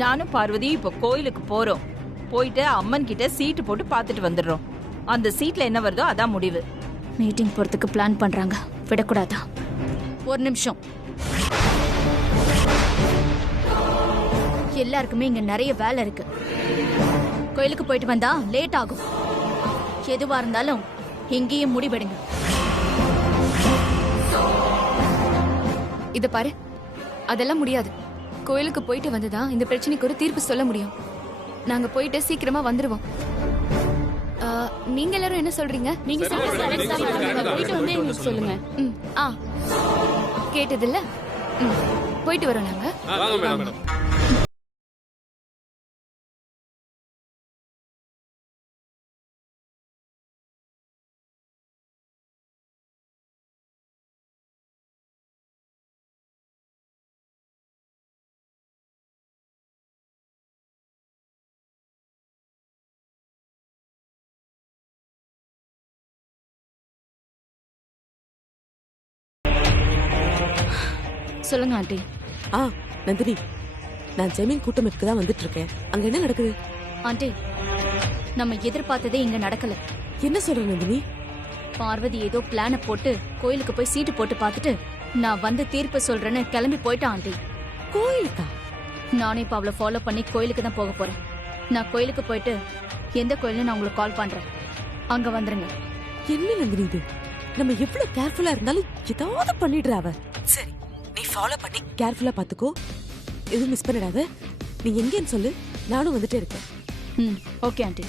நானும் பார்வதி இப்ப கோயிலுக்கு போறோம். போயிட்டு அம்மன் கிட்ட சீட்டு போட்டு பாத்துட்டு வந்துடுறோம். அந்த சீட்ல என்ன வருதோ அதான் முடிவு. மீட்டிங் போறதுக்கு பிளான் பண்றாங்க, விடக்கூடாதா? ஒரு நிமிஷம். எல்லாருக்குமே இங்க நிறைய வேலை இருக்கு. கோயிலுக்கு போயிட்டு வந்தா லேட் ஆகும். எதுவா இருந்தாலும் இங்கேயும் முடிவெடுங்க. இத பாரு, அதெல்லாம் முடியாது. கோயிலுக்கு போயிட்டு வந்துதான் இந்த பிரச்சனைக்கு ஒரு தீர்ப்பு சொல்ல முடியும். நாங்க போயிட்டு சீக்கிரமா வந்துருவோம். நீங்க எல்லாரும் என்ன சொல்றீங்க? நீங்க போயிட்டு வந்து எங்களுக்கு சொல்லுங்க. கேட்டதில்ல. போயிட்டு வரோம் நாங்க. சொல்லுங்க ஆண்டி. நந்தினி, நான் ஜெமீன் கூட்டமைப்புக்கு தான் வந்துட்டு இருக்கேன். அங்க என்ன நடக்குது? ஆண்டி, நம்ம எதிர்பார்த்ததே இங்க நடக்கல. என்ன சொல்ற நந்தினி? பார்வதி ஏதோ பிளான போட்டு கோயிலுக்கு போய் சீட்டு போட்டு பார்த்துட்டு நான் வந்து தீர்ப்பு சொல்றேன்னு கிளம்பி போயிட்டான் ஆண்டி. கோயிலுக்கா? நானே இப்ப அவளை ஃபாலோ பண்ணி கோயிலுக்கு தான் போக போறேன். நான் கோயிலுக்கு போயிட்டு எந்த கோயில்னு நான் உங்களுக்கு கால் பண்றேன். அங்க வந்துருங்க. என்ன நந்தினி இது? நம்ம எவ்வளவு கேர்ஃபுல்லா இருந்தாலும் ஏதாவது பண்ணிடுறா அவ. சரி, நீ ஃபாலோ பண்ணி கேர்ஃபுல்லா பாத்துக்கோ. எதுவும் மிஸ் பண்ணிடாத. நீ எங்கன்னு சொல்லு, நானும் வந்துட்டே இருக்கேன். Okay aunty.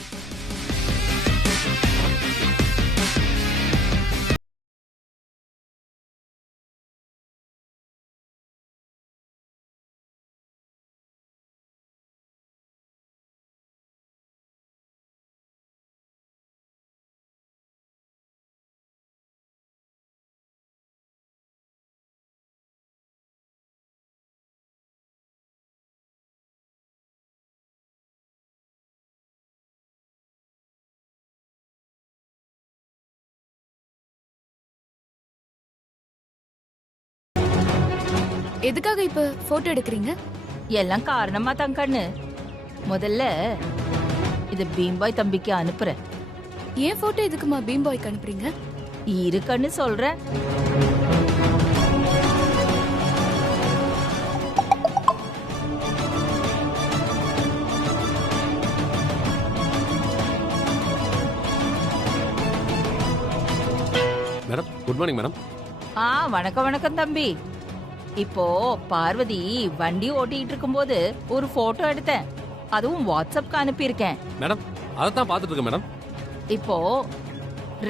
எதுக்காக இப்ப போட்டோ எடுக்கிறீங்க? எல்லாம் காரணமா தான் கண்ணு. முதல்ல இது பீம்பாய் தம்பிக்கு அனுப்புறேன். ஏன் போட்டோ எதுக்குமா பீம்பாய்க்கு அனுப்புறீங்க? இருக்கன்னு சொல்றேன். Madam, good morning madam. வணக்கம் வணக்கம் தம்பி. இப்போ பார்வதி வண்டி ஓட்டிட்டு இருக்கும்போது ஒரு போட்டோ எடுத்தேன். அதுவும் வாட்ஸ்அப்க்கு அனுப்பியிருக்கேன். மேடம், அதான் பார்த்துட்டு இருக்கேன் மேடம். இப்போ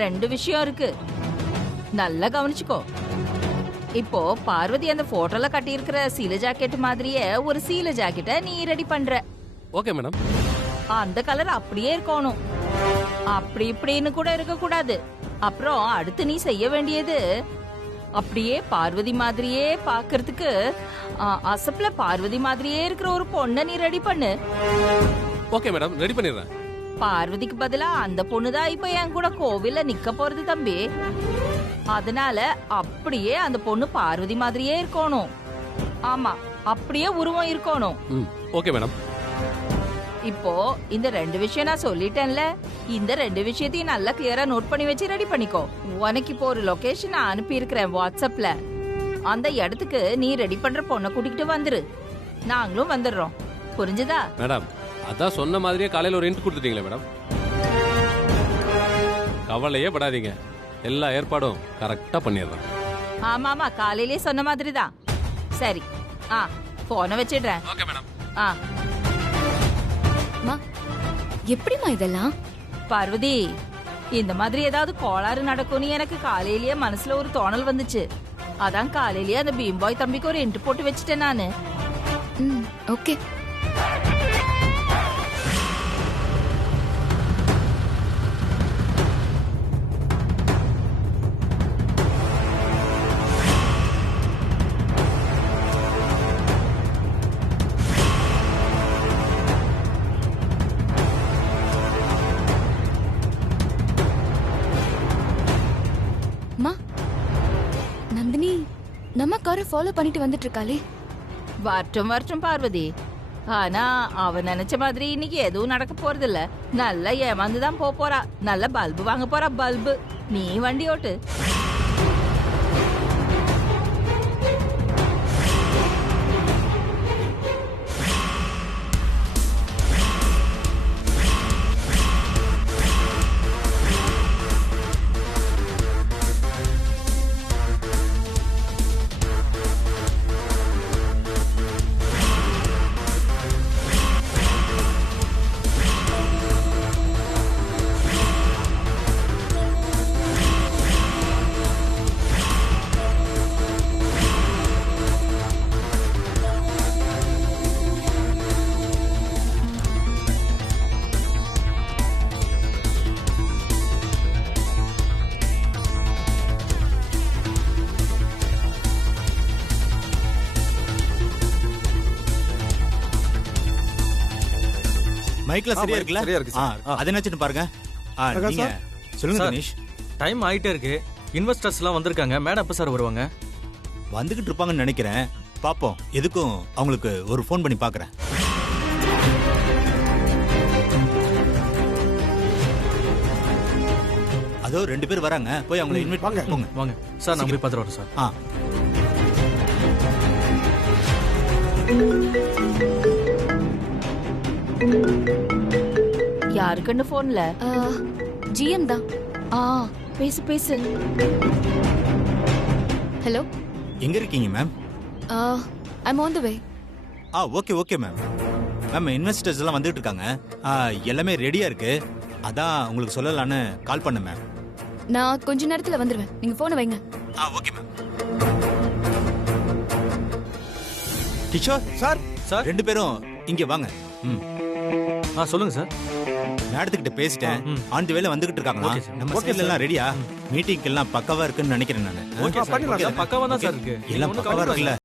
2 விஷயம் இருக்கு, நல்லா கவனிச்சுக்கோ. இப்போ பார்வதி அந்த போட்டோல கட்டியிருக்கிற சீலை ஜாக்கெட் மாதிரியே ஒரு சீலை ஜாக்கெட்டை நீ ரெடி பண்ற. Okay madam. அந்த கலர் அப்படியே இருக்கணும், அப்படி இப்படின்னு கூட இருக்க கூடாது. அப்புறம் அடுத்து நீ செய்ய வேண்டியது, அப்படியே பார்வதி மாதிரியே பாக்குறதுக்கு அசப்ல பார்வதி மாதிரியே இருக்கிற ஒரு பொண்ணை நீ ரெடி பண்ணு. ஓகே மேடம், ரெடி பண்ணிடுறேன். பார்வதிக்கு பதிலா அந்த பொண்ணுதான் இப்ப என் கூட கோவில்ல நிக்க போறது தம்பி. அதனால அப்படியே அந்த பொண்ணு பார்வதி மாதிரியே இருக்கணும். ஆமா, அப்படியே உருவம் இருக்கணும். Okay madam. இப்போ இந்த 2 விஷயம் நான் சொல்லிட்டேன்ல, இந்த 2 விஷயத்தையும் நல்லா கிளியரா நோட் பண்ணி வச்சு ரெடி பண்ணிக்கோ. உனக்கு இப்போ ஒரு லொகேஷன் நான் அனுப்பி இருக்கிறேன் வாட்ஸ்அப்ல. அந்த இடத்துக்கு நீ ரெடி பண்ற பொண்ணை கூட்டிகிட்டு வந்துரு, நாங்களும் வந்துடுறோம். புரிஞ்சுதா? மேடம், அதான் சொன்ன மாதிரியே காலையில ஒரு இன்ட் கொடுத்துட்டீங்களே மேடம். கவலையே படாதீங்க, எல்லா ஏற்பாடும் கரெக்டா பண்ணிடுறேன். ஆமா ஆமா, காலையிலே சொன்ன மாதிரி தான். சரி, போனை வச்சிடுறேன். Okay madam. எப்படிமா இதெல்லாம்? பார்வதி, இந்த மாதிரி ஏதாவது கோளாறு நடக்கும்னு எனக்கு காலையிலேயே மனசுல ஒரு தோணல் வந்துச்சு. அதான் காலையிலேயே அந்த பீம்பாய் தம்பிக்கு ஒரு இன்ட் போட்டு வச்சுட்டேன் நானு. ஓகே. நம்ம காரை ஃபாலோ பண்ணிட்டு வந்துட்டு இருக்காளே. வரட்டும் வரட்டும் பார்வதி, ஆனா அவ நினைச்ச மாதிரி இன்னைக்கு எதுவும் நடக்க போறது இல்ல. நல்லா ஏமாந்துதான் போறா. நல்ல பல்பு வாங்க போறா. பல்பு நீ வண்டி ஓட்டு. மைக்ல சரியா இருக்குல்ல? சரியா இருக்கு சார். அத என்னச்சுன்னு பாருங்க. நீங்க சொல்லுங்க சார். தினேஷ். டைம் ஆயிட்டே இருக்கு. இன்வெஸ்டர்ஸ்லாம் வந்திருக்காங்க. மேடம் எப்ப சார் வருவாங்க? வந்துகிட்டு இருப்பாங்கன்னு நினைக்கிறேன். பாப்போம். எதுக்கும் அவங்களுக்கு ஒரு ஃபோன் பண்ணி பாக்குறேன். அதோ 2 பேர் வராங்க. போய் அவங்களை இன்வைட் வாங்க. பண்ணுங்க. வாங்க சார், நான் போய் பார்த்துட்டு வரேன் சார். யாருக்குன்னு போன்ல? ஜிஎம் தான். பேசு பேசு. ஹலோ, எங்க இருக்கீங்க ma'am? I'm on the way. Okay okay ma'am. Ma'am investors எல்லாம் வந்துட்டு இருக்காங்க. எல்லாமே ரெடியா இருக்கு. அதான் உங்களுக்கு சொல்லலான்னு கால் பண்ணேன் மேம். நான் கொஞ்ச நேரத்துல வந்துருவேன். நீங்க போனை வைங்க. Okay ma'am. Kishore sir. Sir 2 பேரும் இங்க வாங்க. சொல்லுங்க சார். மேடத்துக்கிட்ட பேசிட்டேன். ஆன் தி வேல வந்துகிட்டு இருக்காங்களா? Okay sir. நம்ம ஓகே சைடுல சார். எல்லாம் ரெடியா? மீட்டிங் எல்லாம் பக்கவா இருக்குன்னு நினைக்கிறேன் நானு. ஓகே சார், பண்ணிடலாம் சார். பக்காவா தான் சார் இருக்கு. எல்லாம் பக்கவா இருக்குல்ல?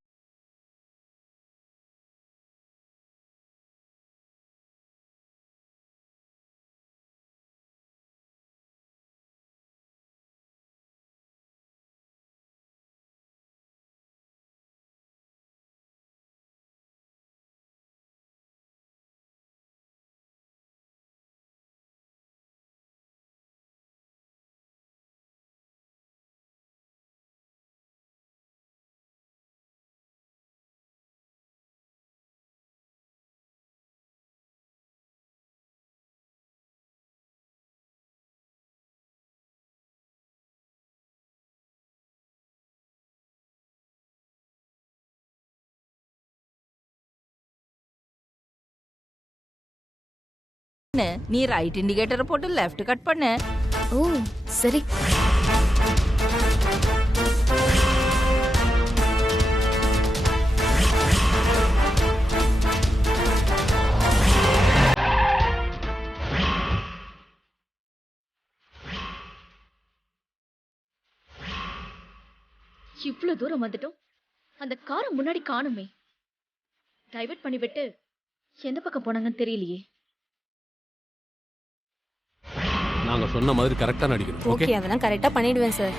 நீ ரைட் இண்டிகேட்டரை போட்டு லெஃப்ட் கட் பண்ணு. ஓ சரி. இவ்வளவு தூரம் வந்துட்டோம். அந்த காரை முன்னாடி காணுமே. டைவர்ட் பண்ணி விட்டு எந்த பக்கம் போனாங்கன்னு தெரியலையே. நாங்க சொன்ன மாதிரி கரெக்டா நடிக்கணும். ஓகே, அதெல்லாம் கரெக்டா பண்ணிடுவேன் சார்.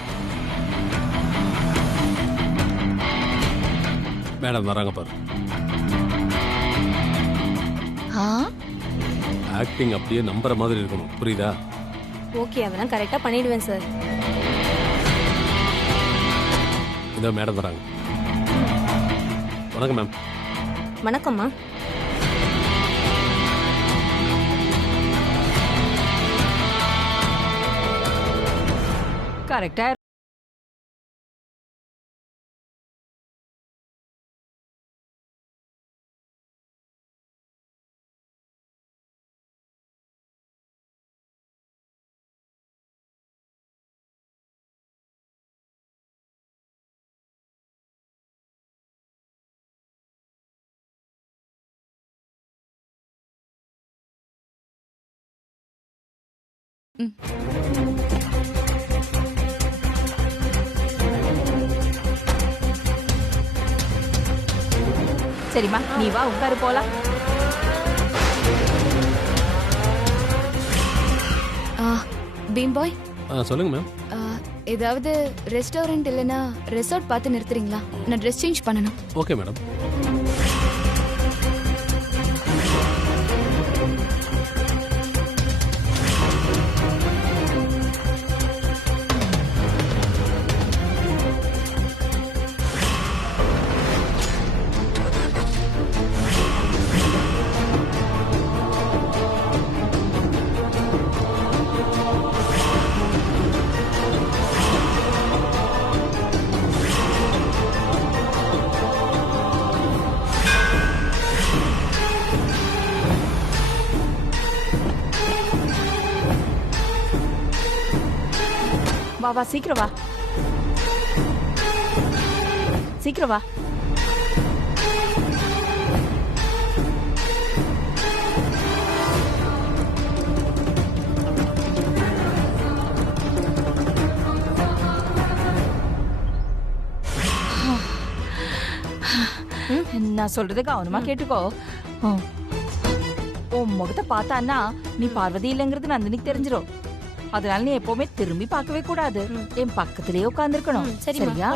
மேடம் வராங்க பாரு. ஆக்டிங் அப்படியே நம்புற மாதிரி இருக்கணும். புரியுதா? ஓகே, அதெல்லாம் கரெக்டா பண்ணிடுவேன் சார். இதோ மேடம் வராங்க. வணக்கம் மேம். வணக்கம்மா. கரெக்டா சரிம்மா, நீ வா உட்காரு போலாம். பீம் பாய், சொல்லுங்க மேம். ஏதாவது ரெஸ்டாரண்ட் இல்லனா ரெசார்ட் பார்த்து நிறுத்துறீங்களா? நான் ட்ரெஸ் சேஞ்ச் பண்ணணும். Okay madam. வா வா சீக்கிரம் வா, சீக்கிரம் வா. நான் சொல்றது கவனமா கேட்டுக்கோ. உன் முகத்தை பார்த்தான்னா நீ பார்வதி இல்லைங்கிறது நந்தினிக்கு தெரிஞ்சிடும். அதனால நீ எப்பவுமே திரும்பி பார்க்கவே கூடாது. என் பக்கத்திலேயே உட்கார்ந்து இருக்கணும். சரியா?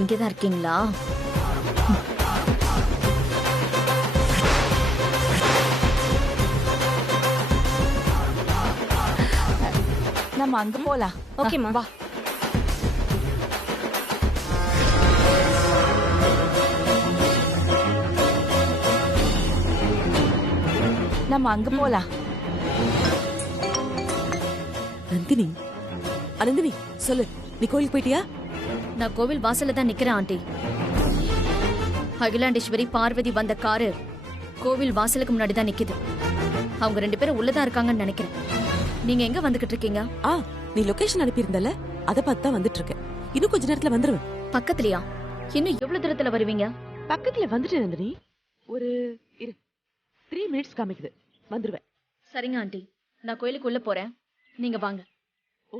இங்கதான் இருக்கீங்களா? நம்ம அங்க போலாம். ஓகேம்மா. வா. நம்ம அங்க போலாம். நந்தினி, நந்தினி சொல்லு, நீ கோயிலுக்கு போயிட்டியா? நான் கோவில் வாசல்ல தான் நிக்கிறேன் ஆண்டி. அகிலாண்டேஸ்வரி பார்வதி வந்த காரு கோவில் வாசலுக்கு முன்னாடி தான் நிக்குது. அவங்க 2 பேரும் உள்ளதான் இருக்காங்கன்னு நினைக்கிறேன். நீங்க எங்க வந்துகிட்டு இருக்கீங்க? நீ லொகேஷன் அனுப்பியிருந்தல, அத பார்த்து தான் வந்துட்டு இருக்கேன். இன்னும் கொஞ்ச நேரத்துல வந்துருவேன். பக்கத்துலயா? இன்னும் எவ்வளவு தூரத்துல வருவீங்க? பக்கத்துல வந்துட்டேன் நந்தினி. ஒரு 3 மினிட்ஸ் காமிக்குது, வந்துருவேன். சரிங்க ஆண்டி, நான் கோயிலுக்கு உள்ள போறேன், நீங்க வாங்க.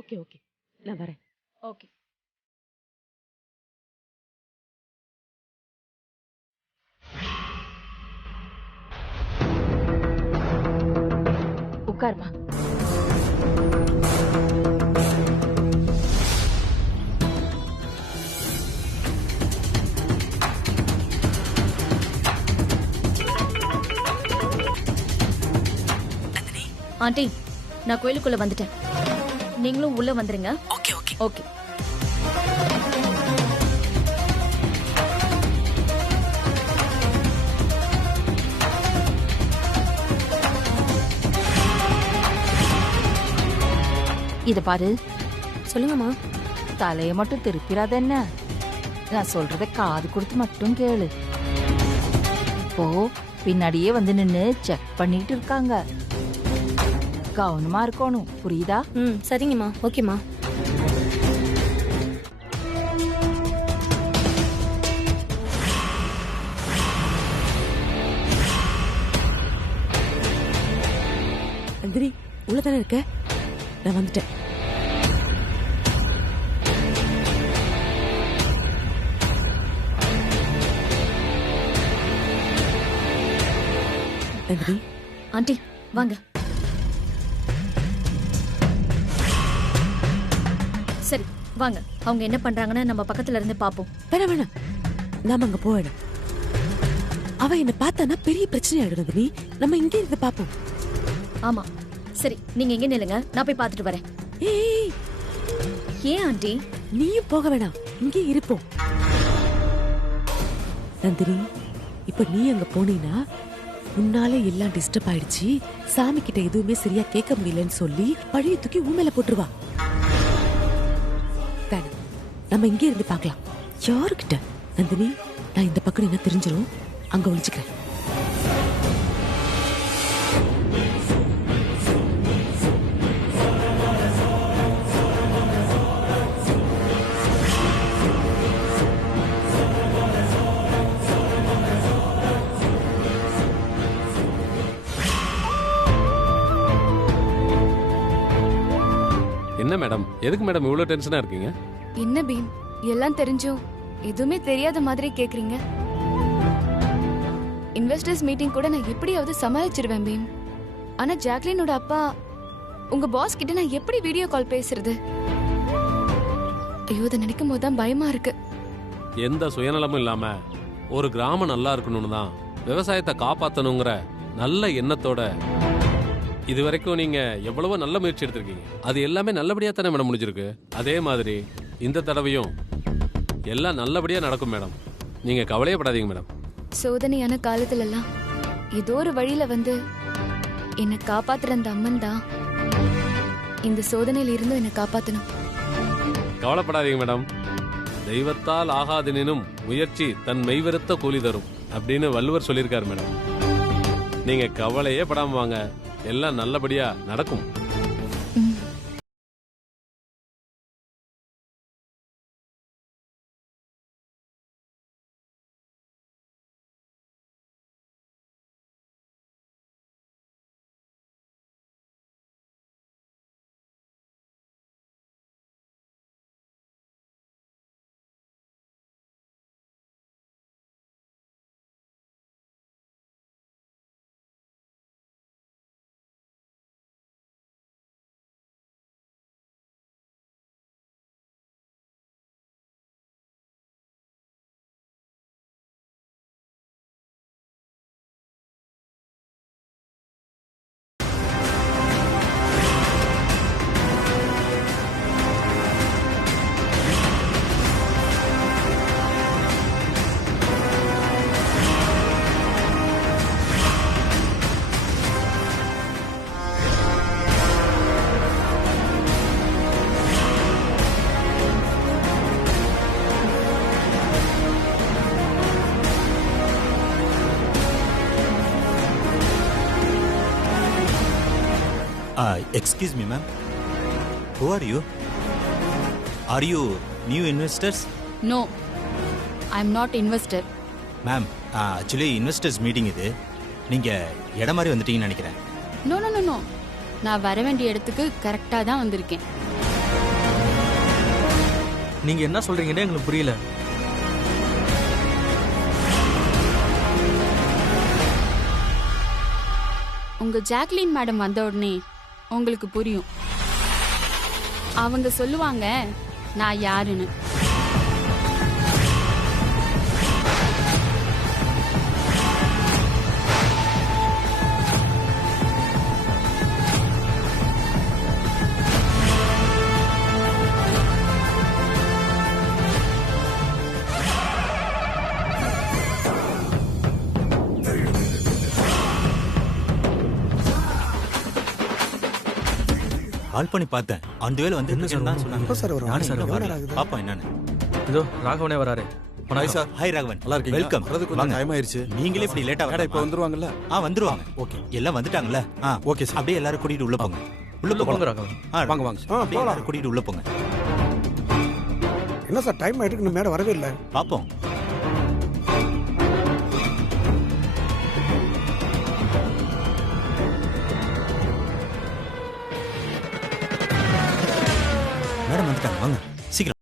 ஓகே ஓகே, நான் வரேன். ஓகே. உட்காருமா. ஆண்டி, நான் கோயிலுக்குள்ள வந்துட்டேன், நீங்களும் உள்ள வந்துருங்க. Okay okay okay. இத பாரு, சொல்லுங்கம்மா. தலைய மட்டும் திருப்பிடாத என்ன. நான் சொல்றத காது கொடுத்து மட்டும் கேளு. இப்போ பின்னாடியே வந்து நின்னு செக் பண்ணிட்டு இருக்காங்க. கவனமா இருக்கணும், புரியுதா? சரிங்கம்மா. ஓகேம்மா. நந்தினி, உள்ளதானே இருக்க? நான் வந்துட்டேன். நந்தினி, ஆண்டி வாங்க. சரி வாங்க, அவங்க என்ன பண்றாங்கன்னு நம்ம பக்கத்துல இருந்து பாப்போம். வேணாம் வேணாம், நாம அங்க போவேணும். அவ என்ன பார்த்தானா பெரிய பிரச்சனை ஆயிடும் நந்தினி. நம்ம இங்கே இருந்து பாப்போம். ஆமா சரி, நீங்க எங்க நில்லுங்க, நான் போய் பார்த்துட்டு வரேன். ஏய், ஏன் ஆண்டி? நீயும் போக வேணாம், இங்கே இருப்போம். நந்தினி, இப்ப நீ அங்க போனீனா உன்னால எல்லாம் டிஸ்டர்ப் ஆயிடுச்சு, சாமி கிட்ட எதுவுமே சரியா கேட்க முடியலன்னு சொல்லி பழைய தூக்கி உண்மையில போட்டுருவா. வேணாம், நம்ம இங்கே இருந்து பார்க்கலாம். யாருக்கிட்ட? நந்தினி, நான் இந்த பக்கம் என்ன தெரிஞ்சிடும், அங்க ஒளிச்சுக்கிறேன். என்ன மேடம், எதுக்கு மேடம் இவ்வளவு டென்ஷனா இருக்கீங்க? என்ன பீம், எல்லாம் தெரிஞ்சும் எதுவுமே தெரியாத மாதிரி கேக்குறீங்க? இன்வெஸ்டர்ஸ் மீட்டிங் கூட நான் எப்படியாவது சமாளிச்சிருவேன் பீம். ஆனா ஜாக்லினோட அப்பா, உங்க பாஸ் கிட்ட நான் எப்படி வீடியோ கால் பேசுறது? ஐயோ, அதை நினைக்கும் போதுதான் பயமா இருக்கு. எந்த சுயநலமும் இல்லாம ஒரு கிராமம் நல்லா இருக்கணும்னு தான், விவசாயத்தை காப்பாத்தணுங்கிற நல்ல எண்ணத்தோட இதுவரைக்கும் நீங்க எவ்வளவோ நல்ல முயற்சி எடுத்திருக்கீங்க. அது எல்லாமே நல்லபடியா தானே மேடம் முடிஞ்சிருக்கு. அதே மாதிரி இந்த தடவையும் எல்லாம் நல்லபடியா நடக்கும் மேடம். நீங்க கவலையப்படாதீங்க மேடம். சோதனையான காலத்துல எல்லாம் ஏதோ ஒரு வழியில வந்து என்னை காப்பாத்துற அந்த அம்மன் தான் இந்த சோதனையில இருந்து என்னை காப்பாத்தணும். கவலைப்படாதீங்க மேடம். தெய்வத்தால் ஆகாதெனினும் முயற்சி தன் மெய்வருத்த கூலி தரும் அப்படின்னு வள்ளுவர் சொல்லியிருக்காரு மேடம். நீங்க கவலையே படாம வாங்க, எல்லாம் நல்லபடியா நடக்கும். Excuse me, ma'am. Who are you? Are you new investors? No, I am not investor. Ma'am, actually investors meeting இது. நீங்க இடம் மாதிரி வந்துட்டீங்கன்னு நினைக்கிறேன். நோ நோ நோ நோ, நான் வர வேண்டிய இடத்துக்கு கரெக்டாக தான் வந்திருக்கேன். நீங்க என்ன சொல்றீங்கன்னு எங்களுக்கு புரியல. உங்க ஜாக்லின் மேடம் வந்த உடனே உங்களுக்கு புரியும். அவங்க சொல்லுவாங்க நான் யாருன்னு. கால் பண்ணி பார்த்தேன். அந்த வேலை வந்து என்ன சார் தான் சொன்னாங்க. சார் நானும் இன்னும் வரல. பாப்பா என்னன்னு. இதோ ராகவனே வராரு. Hi sir. ஹாய் ராகவன். நல்லா இருக்கீங்க? வெல்கம். வரது கொஞ்சம் டைம் ஆயிருச்சு. நீங்களே இப்படி லேட்டா மேடம் இப்போ வந்துருவாங்கல்ல? வந்துருவாங்க. ஓகே. எல்லாம் வந்துட்டாங்கல்ல? Okay sir. அப்படியே எல்லாரும் கூட்டிட்டு உள்ள போங்க. உள்ள போங்க ராகவன். வாங்க வாங்க. அப்படியே எல்லாரும் கூட்டிட்டு உள்ள போங்க. என்ன சார் டைம் ஆயிட்டு இன்னும் மேடம் வரவே இல்லை. பாப்போம். மேடம் வந்துட்டாங்க, வாங்க சீக்கிரம்.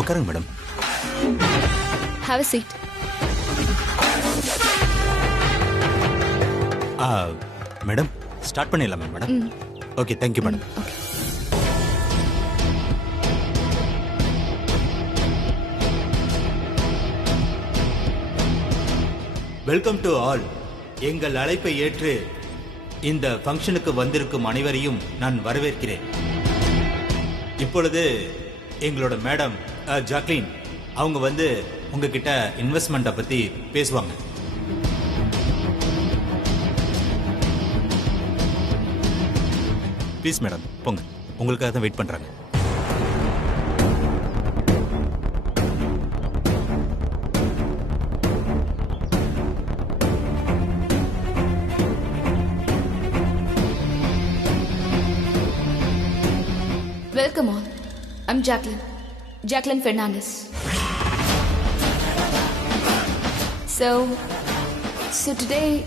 உட்காருங்க மேடம். ஹேவ் a seat. மேடம் ஸ்டார்ட் பண்ணிடலாமே madam? Okay, thank you madam. Welcome to all. எங்கள் அழைப்பை ஏற்று இந்த ஃபங்க்ஷனுக்கு வந்திருக்கும் அனைவரையும் நான் வரவேற்கிறேன். இப்பொழுது எங்களோட மேடம் ஜாக்லின் அவங்க வந்து உங்ககிட்ட இன்வெஸ்ட்மெண்ட்டை பத்தி பேசுவாங்க. ப்ளீஸ் மேடம் போங்க, உங்களுக்காக தான் வெயிட் பண்றாங்க. Welcome all. I'm Jacqueline. Jacqueline Fernandez. So today